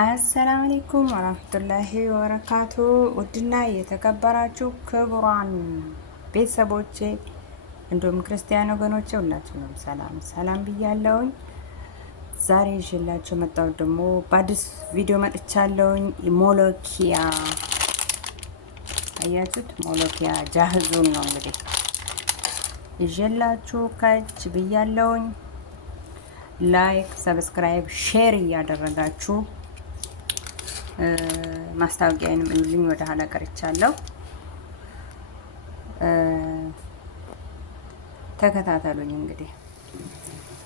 አሰላሙ አለይኩም ወራህመቱላሂ ወበረካቱ። ውድና የተከበራችሁ ክቡራን ቤተሰቦቼ እንዲሁም ክርስቲያን ወገኖቼ ሁላችሁንም ሰላም ብያለሁኝ። ዛሬ ይዤላችሁ የመጣሁት ደግሞ በአዲስ ቪዲዮ መጥቻለሁኝ። ሞሎኪያ አያችሁት? ሞሎኪያ ጃህዙን ነው እንግዲህ ይዤላችሁ ከች ብያለሁኝ። ላይክ፣ ሰብስክራይብ፣ ሼር እያደረጋችሁ ማስታወቂያዬንም እንልኝ ወደ ኋላ ቀርቻለሁ። ተከታተሉኝ እንግዲህ።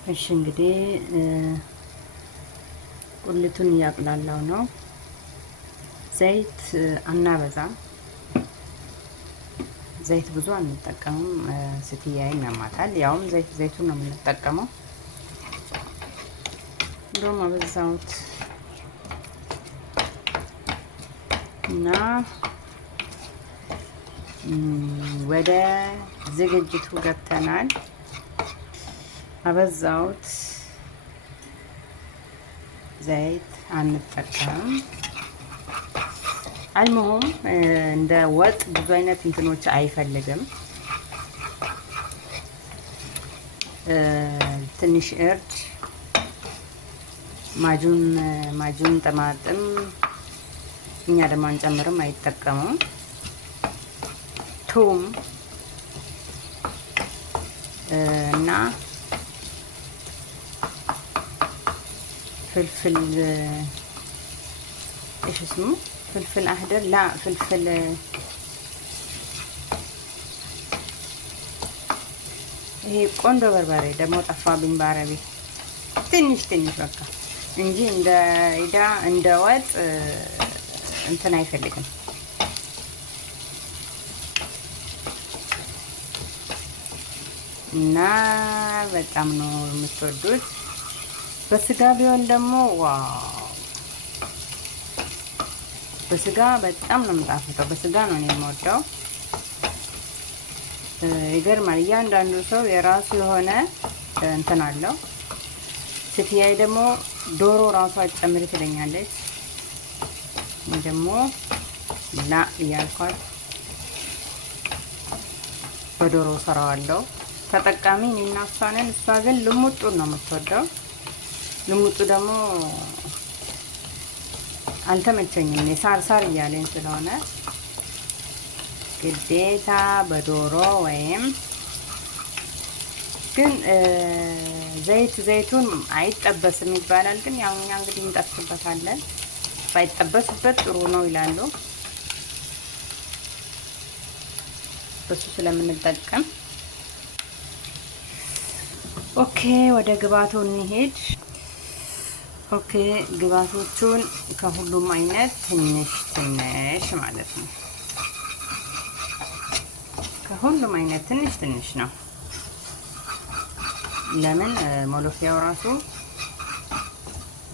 እሺ እንግዲህ ቁልቱን እያቅላላው ነው። ዘይት አናበዛም። ዘይት ብዙ አንጠቀምም። ስትያይ ያማታል። ያውም ዘይቱን ነው የምንጠቀመው። እንደውም አበዛሁት እና ወደ ዝግጅቱ ገብተናል። አበዛሁት። ዘይት አንጠቀምም። አልሙሁም እንደ ወጥ ብዙ አይነት እንትኖች አይፈልግም። ትንሽ እርድ፣ ማጁን፣ ጠማጥም እኛ ደግሞ አንጨምርም፣ አይጠቀሙም። ቱም እና ፍልፍል ايش اسمه ፍልፍል አህደር ላ ፍልፍል ይሄ ቆንጆ በርበሬ ደግሞ ጠፋብኝ በአረቢ። ትንሽ በቃ እንጂ እንደ ወጥ እንትን አይፈልግም። እና በጣም ነው የምትወዱት። በስጋ ቢሆን ደግሞ ዋው! በስጋ በጣም ነው የምጣፍጠው። በስጋ ነው እኔ የምወደው። ይገርማል። እያንዳንዱ ሰው የራሱ የሆነ እንትን አለው። ስትያይ ደግሞ ዶሮ ራሷ ጨምሪ ትለኛለች። ደግሞ ላ እያልኳት በዶሮ ሰራዋለሁ። ተጠቃሚ እኔና እሷ ነን። እሷ ግን ልሙጡን ነው የምትወደው። ልሙጡ ደግሞ አልተመቸኝም። ሳር እያለኝ ስለሆነ ግዴታ በዶሮ ወይም ግን ዘይቱን አይጠበስም ይባላል። ግን ያው እኛ እንግዲህ እንጠብስበታለን። ባይጠበስበት ጥሩ ነው ይላሉ። በሱ ስለምንጠቀም ኦኬ፣ ወደ ግብአቱ እንሄድ። ኦኬ፣ ግብአቶቹን ከሁሉም አይነት ትንሽ ማለት ነው። ከሁሉም አይነት ትንሽ ነው። ለምን ሞሎኪያው ራሱ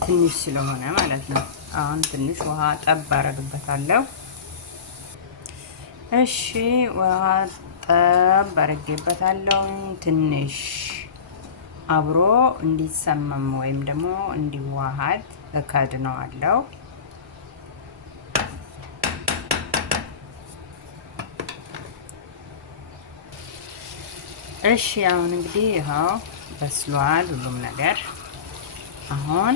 ትንሽ ስለሆነ ማለት ነው። አሁን ትንሽ ውሃ ጠብ አረግበታለሁ። እሺ፣ ውሃ ጠብ አረግበታለሁ። ትንሽ አብሮ እንዲሰመም ወይም ደግሞ እንዲዋሃድ እከድነዋለሁ። እሺ፣ አሁን እንግዲህ ይኸው በስሏል ሁሉም ነገር። አሁን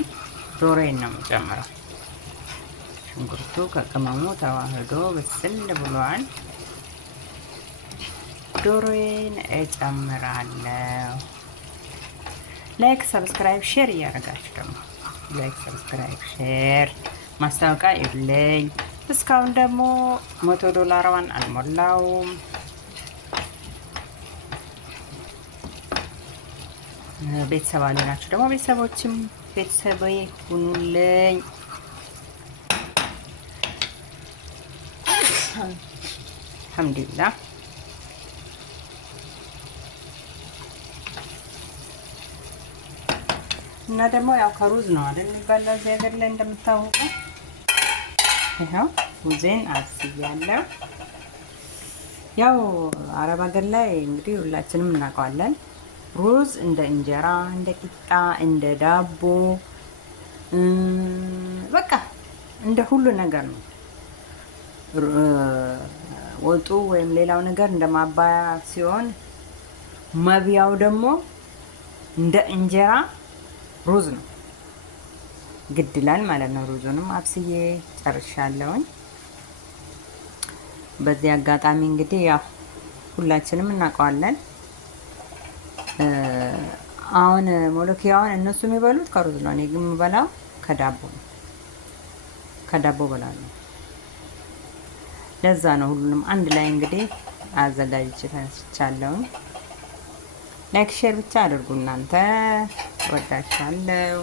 ዶሮዬን ነው የምጨምረው። ሽንኩርቱ ከቅመሙ ተዋህዶ በስል ብሏል። ዶሮዬን እጨምራለሁ። ላይክ፣ ሰብስክራይብ፣ ሼር እያደረጋችሁ ደግሞ ላይክ፣ ሰብስክራይብ፣ ሼር ማስታወቂያ ይልኝ። እስካሁን ደግሞ $100 አልሞላውም። ቤተሰብ አለናችሁ ደግሞ ቤተሰቦቼ ሁኑልኝ። አልሐምዱሊላህ። እና ደግሞ ያው ከሩዝ ነው አይደል የሚባለው እዚህ ሀገር ላይ እንደምታውቀው። ይኸው ሩዜን አብስያለሁ። ያው አረብ ሀገር ላይ እንግዲህ ሁላችንም እናውቀዋለን። ሩዝ እንደ እንጀራ፣ እንደ ቂጣ፣ እንደ ዳቦ በቃ እንደ ሁሉ ነገር ነው። ወጡ ወይም ሌላው ነገር እንደ ማባያ ሲሆን መብያው ደግሞ እንደ እንጀራ ሩዝ ነው፣ ግድ ይላል ማለት ነው። ሩዙንም አብስዬ ጨርሻለሁኝ። በዚህ አጋጣሚ እንግዲህ ያው ሁላችንም እናውቀዋለን። አሁን ሞሎኪያውን እነሱ የሚበሉት ከሩዝ ነው፣ እኔ ግን የምበላው ከዳቦ ነው። ከዳቦ በላለሁ። ለዛ ነው ሁሉንም አንድ ላይ እንግዲህ አዘጋጅቼ ተነስቻለሁ። ላይክ ሼር ብቻ አድርጉ እናንተ። ወዳችኋለሁ።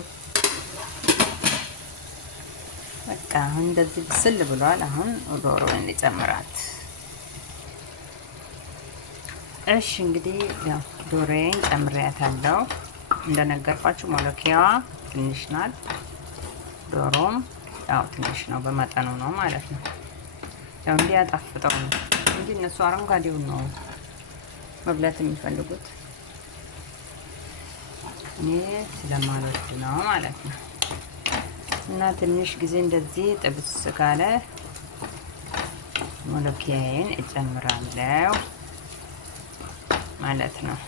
በቃ አሁን እንደዚህ ብስል ብሏል። አሁን ዶሮውን እንጨምራት። እሺ እንግዲህ ያው ዶሮዬን ጨምሬያታለሁ። እንደነገርኳችሁ ሞሎኪያዋ ትንሽ ናት። ዶሮም ያው ትንሽ ነው፣ በመጠኑ ነው ማለት ነው። ያው እንዲያጣፍጠው ነው እንጂ እነሱ አረንጓዴውን ነው መብላት የሚፈልጉት። እኔ ስለማልወድ ነው ማለት ነው። እና ትንሽ ጊዜ እንደዚህ ጥብስ ካለ ሞሎኪያዬን እጨምራለሁ ማለት ነው።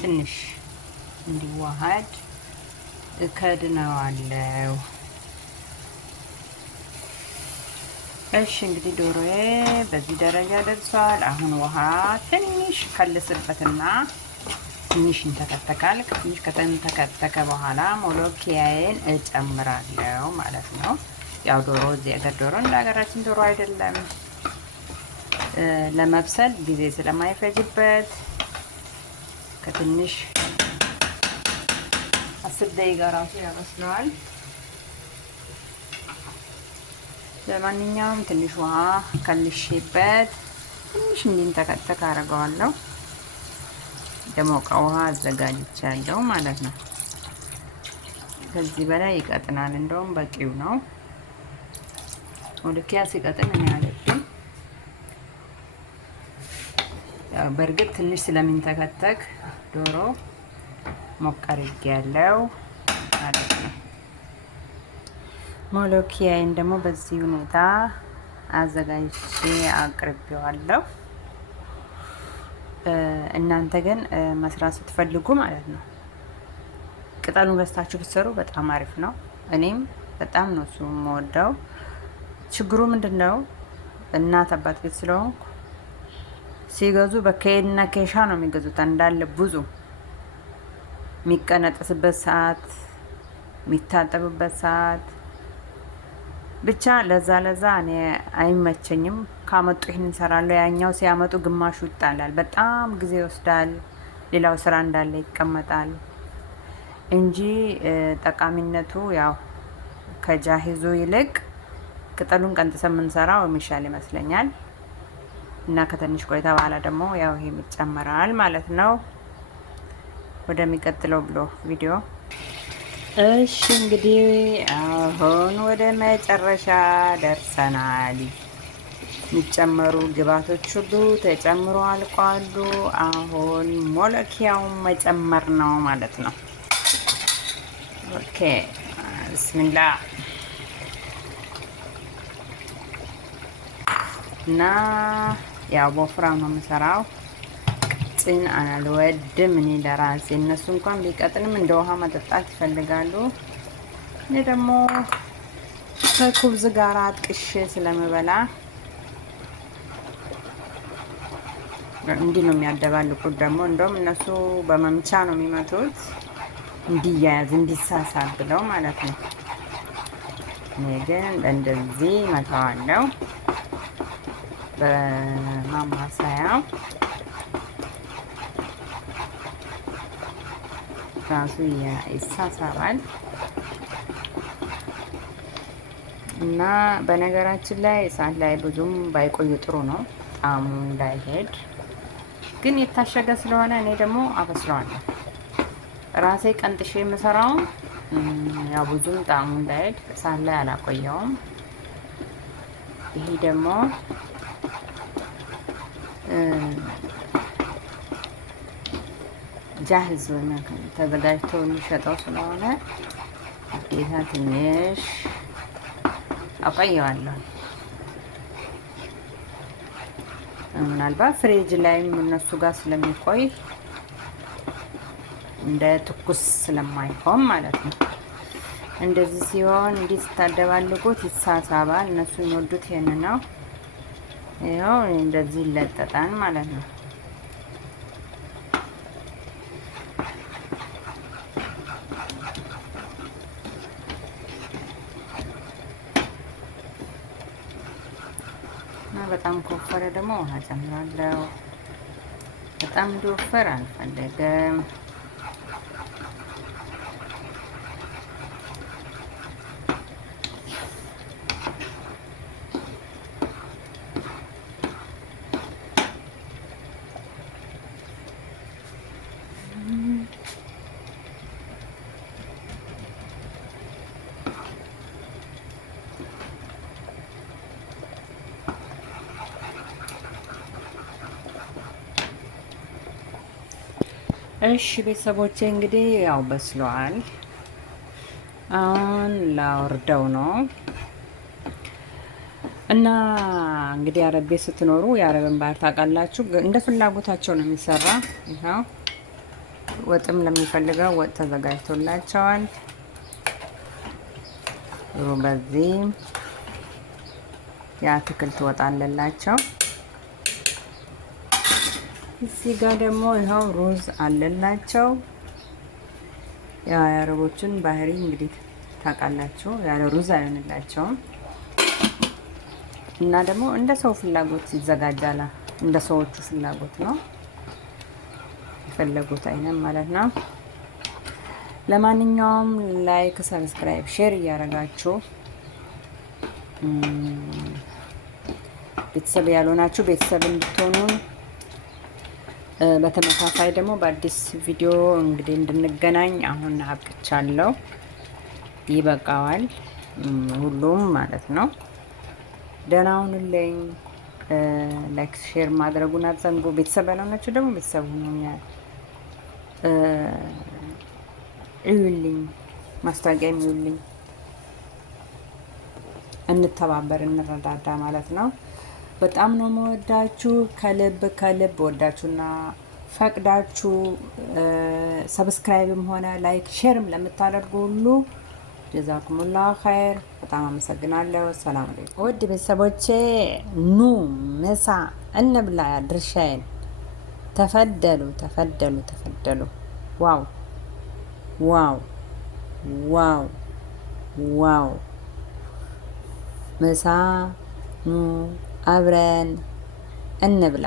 ትንሽ እንዲዋሃድ እከድነዋለሁ። እሺ እንግዲህ ዶሮዬ በዚህ ደረጃ ደርሷል። አሁን ውሃ ትንሽ ከልስበትና ትንሽ እንተከተካል። ትንሽ ከተንተከተከ በኋላ ሞሎኪያዬን እጨምራለሁ ማለት ነው። ያው ዶሮ እዚህ ሀገር ዶሮ እንደ ሀገራችን ዶሮ አይደለም፣ ለመብሰል ጊዜ ስለማይፈጅበት ከትንሽ 10 ደቂቃ ራሱ ያበስለዋል። ለማንኛውም ትንሽ ውሃ ከልሼበት ትንሽ እንዲንተከተክ አደርገዋለሁ። የሞቀ ውሃ አዘጋጅቻለሁ ማለት ነው። ከዚህ በላይ ይቀጥናል፣ እንደውም በቂው ነው። ሞሎኪያ ሲቀጥን እኔ አልወድም። ያው በእርግጥ ትንሽ ስለሚንተከተክ ዶሮ ሞቅ አድርጌያለሁ ማለት ነው። ሞሎኪያዬን ደግሞ በዚህ ሁኔታ አዘጋጅቼ አቅርቤዋለሁ። እናንተ ግን መስራት ስትፈልጉ ማለት ነው ቅጠሉን ገዝታችሁ ብትሰሩ በጣም አሪፍ ነው። እኔም በጣም ነው እሱ የምወደው። ችግሩ ምንድነው? እናት አባት ቤት ስለሆንኩ ሲገዙ በከይድና ኬሻ ነው የሚገዙት። እንዳለ ብዙ የሚቀነጥስበት ሰዓት፣ የሚታጠብበት ሰዓት ብቻ ለዛ እኔ አይመቸኝም። ካመጡ ይህን እንሰራለሁ፣ ያኛው ሲያመጡ ግማሹ ይጣላል። በጣም ጊዜ ይወስዳል። ሌላው ስራ እንዳለ ይቀመጣል እንጂ ጠቃሚነቱ ያው ከጃሂዙ ይልቅ ቅጠሉን ቀንጥሰን የምንሰራው የሚሻል ይመስለኛል። እና ከትንሽ ቆይታ በኋላ ደግሞ ያው ይሄ ይጨመራል ማለት ነው። ወደሚቀጥለው ቪዲዮ። እሺ እንግዲህ አሁን ወደ መጨረሻ ደርሰናል። የሚጨመሩ ግብአቶች ሁሉ ተጨምሮ አልቋሉ። አሁን ሞሎኪያውን መጨመር ነው ማለት ነው። ኦኬ ብስሚላ። እና ያው በወፍራም ነው የምሰራው። ቀጭን አልወድም እኔ ለራሴ። እነሱ እንኳን ቢቀጥንም እንደ ውሃ መጠጣት ይፈልጋሉ። እኔ ደግሞ ከኩብዝ ጋር አጥቅሼ ስለምበላ እንዲህ ነው የሚያደባልቁት። ደግሞ እንደውም እነሱ በመምቻ ነው የሚመቱት እንዲያያዝ እንዲሳሳብ ብለው ማለት ነው። እኔ ግን እንደዚህ መታዋለሁ በማማሰያው። ራሱ ይሳሳባል። እና በነገራችን ላይ እሳት ላይ ብዙም ባይቆይ ጥሩ ነው፣ ጣዕሙ እንዳይሄድ። ግን የታሸገ ስለሆነ እኔ ደግሞ አበስለዋለሁ ራሴ ቀንጥሼ የምሰራው። ያው ብዙም ጣዕሙ እንዳይሄድ እሳት ላይ አላቆየውም። ይሄ ደግሞ ጃህዝ ተዘጋጅቶ የሚሸጠው ስለሆነ ግዴታ ትንሽ አቆየዋለሁ። ምናልባት ፍሪጅ ላይም እነሱ ጋር ስለሚቆይ እንደ ትኩስ ስለማይሆን ማለት ነው። እንደዚህ ሲሆን እንዲህ ስታደባልቁት ይሳሳባል። እነሱ የሚወዱት ይሄን ነው። ይኸው እንደዚህ ይለጠጣል ማለት ነው። እና በጣም ከወፈረ ደግሞ ውሃ ጨምራለሁ። በጣም እንዲወፈር አልፈለገም። እሺ ቤተሰቦቼ እንግዲህ ያው በስሏል። አሁን ላወርደው ነው። እና እንግዲህ አረብ ቤት ስትኖሩ የአረብን ባህል ታውቃላችሁ። እንደ ፍላጎታቸው ነው የሚሰራ። ይኸው ወጥም ለሚፈልገው ወጥ ተዘጋጅቶላቸዋል። በዚህ የአትክልት ወጥ አለላቸው። እዚህ ጋር ደግሞ ይኸው ሩዝ አለላቸው። ያው የአረቦችን ባህሪ እንግዲህ ታውቃላችሁ፣ ያለ ሩዝ አይሆንላቸውም። እና ደግሞ እንደ ሰው ፍላጎት ይዘጋጃል። እንደ ሰዎቹ ፍላጎት ነው የፈለጉት አይነት ማለት ነው። ለማንኛውም ላይክ፣ ሰብስክራይብ፣ ሼር እያደረጋችሁ ቤተሰብ ያልሆናችሁ ቤተሰብ እንድትሆኑን በተመሳሳይ ደግሞ በአዲስ ቪዲዮ እንግዲህ እንድንገናኝ አሁን አብቅቻለሁ። ይበቃዋል ሁሉም ማለት ነው። ደህና ሁኑልኝ። ላይክ ሼር ማድረጉን አትዘንጉ። ቤተሰብ ያልሆናችሁ ደግሞ ቤተሰብ ሆኖኛል እዩልኝ፣ ማስታወቂያ የሚውልኝ፣ እንተባበር፣ እንረዳዳ ማለት ነው። በጣም ነው መወዳችሁ። ከልብ ከልብ ወዳችሁና ፈቅዳችሁ ሰብስክራይብም ሆነ ላይክ ሼርም ለምታደርጉ ሁሉ ጀዛኩሙላህ ኸይር። በጣም አመሰግናለሁ። ሰላም አለይኩም ውድ ቤተሰቦቼ። ኑ ምሳ እንብላ ድርሻዬን። ተፈደሉ ተፈደሉ ተፈደሉ። ዋው ዋው ዋው ዋው። ምሳ ኑ አብረን እንብላ።